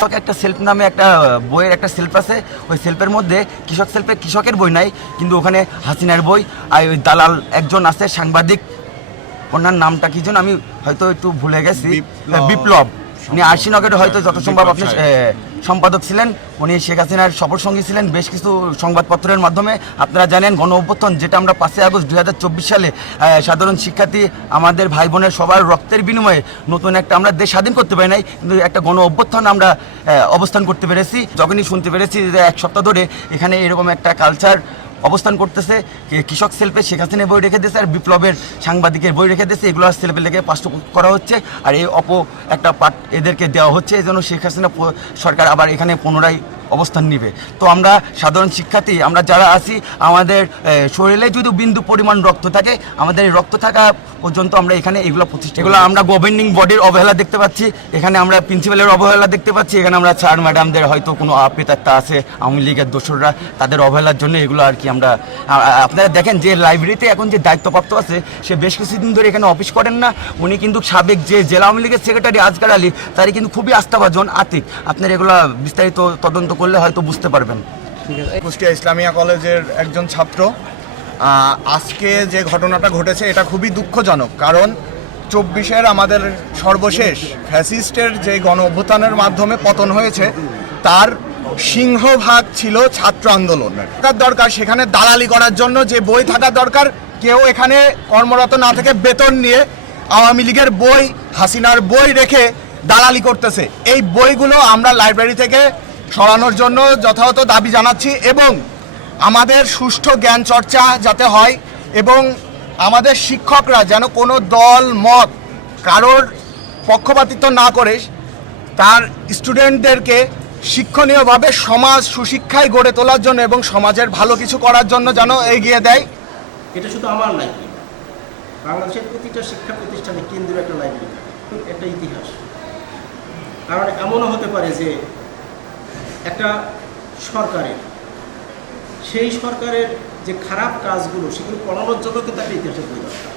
কৃষক একটা সেলফ নামে একটা বইয়ের একটা সেলফ আছে। ওই সেলফের মধ্যে কৃষক সেলফে কৃষকের বই নাই কিন্তু ওখানে হাসিনার বই আর ওই দালাল একজন আছে সাংবাদিক। ওনার নামটা কি যেন আমি হয়তো একটু ভুলে গেছি। বিপ্লব। বিপ্লব। উনি আশিনগরের হয়তো যত সম্ভব আপনি সম্পাদক ছিলেন, উনি শেখ হাসিনার সফর সঙ্গী ছিলেন, বেশ কিছু সংবাদপত্রের মাধ্যমে। আপনারা জানেন, গণ অভ্যুত্থান, যেটা আমরা পাঁচই আগস্ট দু হাজার চব্বিশ সালে সাধারণ শিক্ষার্থী, আমাদের ভাই বোনের সবার রক্তের বিনিময়ে নতুন একটা আমরা দেশ স্বাধীন করতে পারি নাই, কিন্তু একটা গণ অভ্যুত্থান আমরা অবস্থান করতে পেরেছি। যখনই শুনতে পেরেছি যে এক সপ্তাহ ধরে এখানে এরকম একটা কালচার অবস্থান করতেছে কৃষক সেলফে শেখ হাসিনা বই রেখে দিয়েছে আর বিপ্লবের সাংবাদিকের বই রেখে দিয়েছে, এগুলো সেলফে লেগে পাস করা হচ্ছে আর এই অপ একটা পাঠ এদেরকে দেওয়া হচ্ছে, এই জন্য শেখ হাসিনা সরকার আবার এখানে পুনরায় অবস্থান নিবে। তো আমরা সাধারণ শিক্ষার্থী, আমরা যারা আছি, আমাদের শরীরে যদি বিন্দু পরিমাণ রক্ত থাকে, আমাদের রক্ত থাকা পর্যন্ত আমরা এখানে এগুলো প্রতিষ্ঠা এগুলো আমরা গভর্নিং বডির অবহেলা দেখতে পাচ্ছি। এখানে আমরা প্রিন্সিপালের অবহেলা দেখতে পাচ্ছি। এখানে আমরা স্যার ম্যাডামদের হয়তো কোনো আপিতাত্তা আছে, আওয়ামী লীগের দোসররা, তাদের অবহেলার জন্য এগুলো আর কি আমরা আপনারা দেখেন যে লাইব্রেরিতে এখন যে দায়িত্বপ্রাপ্ত আছে, সে বেশ কিছুদিন ধরে এখানে অফিস করেন না। উনি কিন্তু সাবেক যে জেলা আওয়ামী লীগের সেক্রেটারি আজকার আলী, তারই কিন্তু খুবই আস্থাভাজন আতিক। আপনার এগুলো বিস্তারিত তদন্ত করলে হয়তো বুঝতে পারবেন। কুষ্টিয়া ইসলামিয়া কলেজের একজন ছাত্র আজকে যে ঘটনাটা ঘটেছে এটা খুবই দুঃখজনক কারণ চব্বিশের আমাদের সর্বশেষ ফ্যাসিস্টের যে গণ অভ্যুত্থানের মাধ্যমে পতন হয়েছে তার সিংহভাগ ছিল ছাত্র আন্দোলনের থাকার দরকার সেখানে দালালি করার জন্য যে বই থাকার দরকার কেউ এখানে কর্মরত না থেকে বেতন নিয়ে আওয়ামী লীগের বই হাসিনার বই রেখে দালালি করতেছে। এই বইগুলো আমরা লাইব্রেরি থেকে সরানোর জন্য যথাযথ দাবি জানাচ্ছি এবং আমাদের সুষ্ঠু জ্ঞান চর্চা যাতে হয় এবং আমাদের শিক্ষকরা যেন কোনো দল, মত কারোর পক্ষপাতিত্ব না করে তার স্টুডেন্টদেরকে শিক্ষণীয়ভাবে সমাজ সুশিক্ষায় গড়ে তোলার জন্য এবং সমাজের ভালো কিছু করার জন্য যেন এগিয়ে দেয়। এটা শুধু আমার লাইব্রেরি বাংলাদেশের প্রতিটা শিক্ষা প্রতিষ্ঠানে কেন্দ্রীয় একটা লাইব্রেরি একটা ইতিহাস। কারণ এমনও হতে পারে যে একটা সরকারের। সেই সরকারের যে খারাপ কাজগুলো, সেগুলো পড়ানোর জন্য কিন্তু একটা ইতিহাসের বই দরকার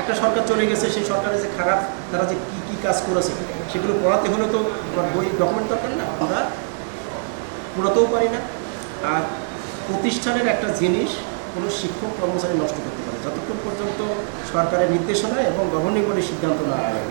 একটা সরকার চলে গেছে, সেই সরকারের যে খারাপ, তারা যে কী কী কাজ করেছে, সেগুলো পড়াতে হলে তো আমার বই ডকুমেন্ট দরকার না আমরা পড়াতেও পারি না। আর প্রতিষ্ঠানের একটা জিনিস কোনো শিক্ষক, কর্মচারী নষ্ট করতে পারে যতক্ষণ পর্যন্ত সরকারের নির্দেশনা এবং গভর্নিং বডির সিদ্ধান্ত না হয়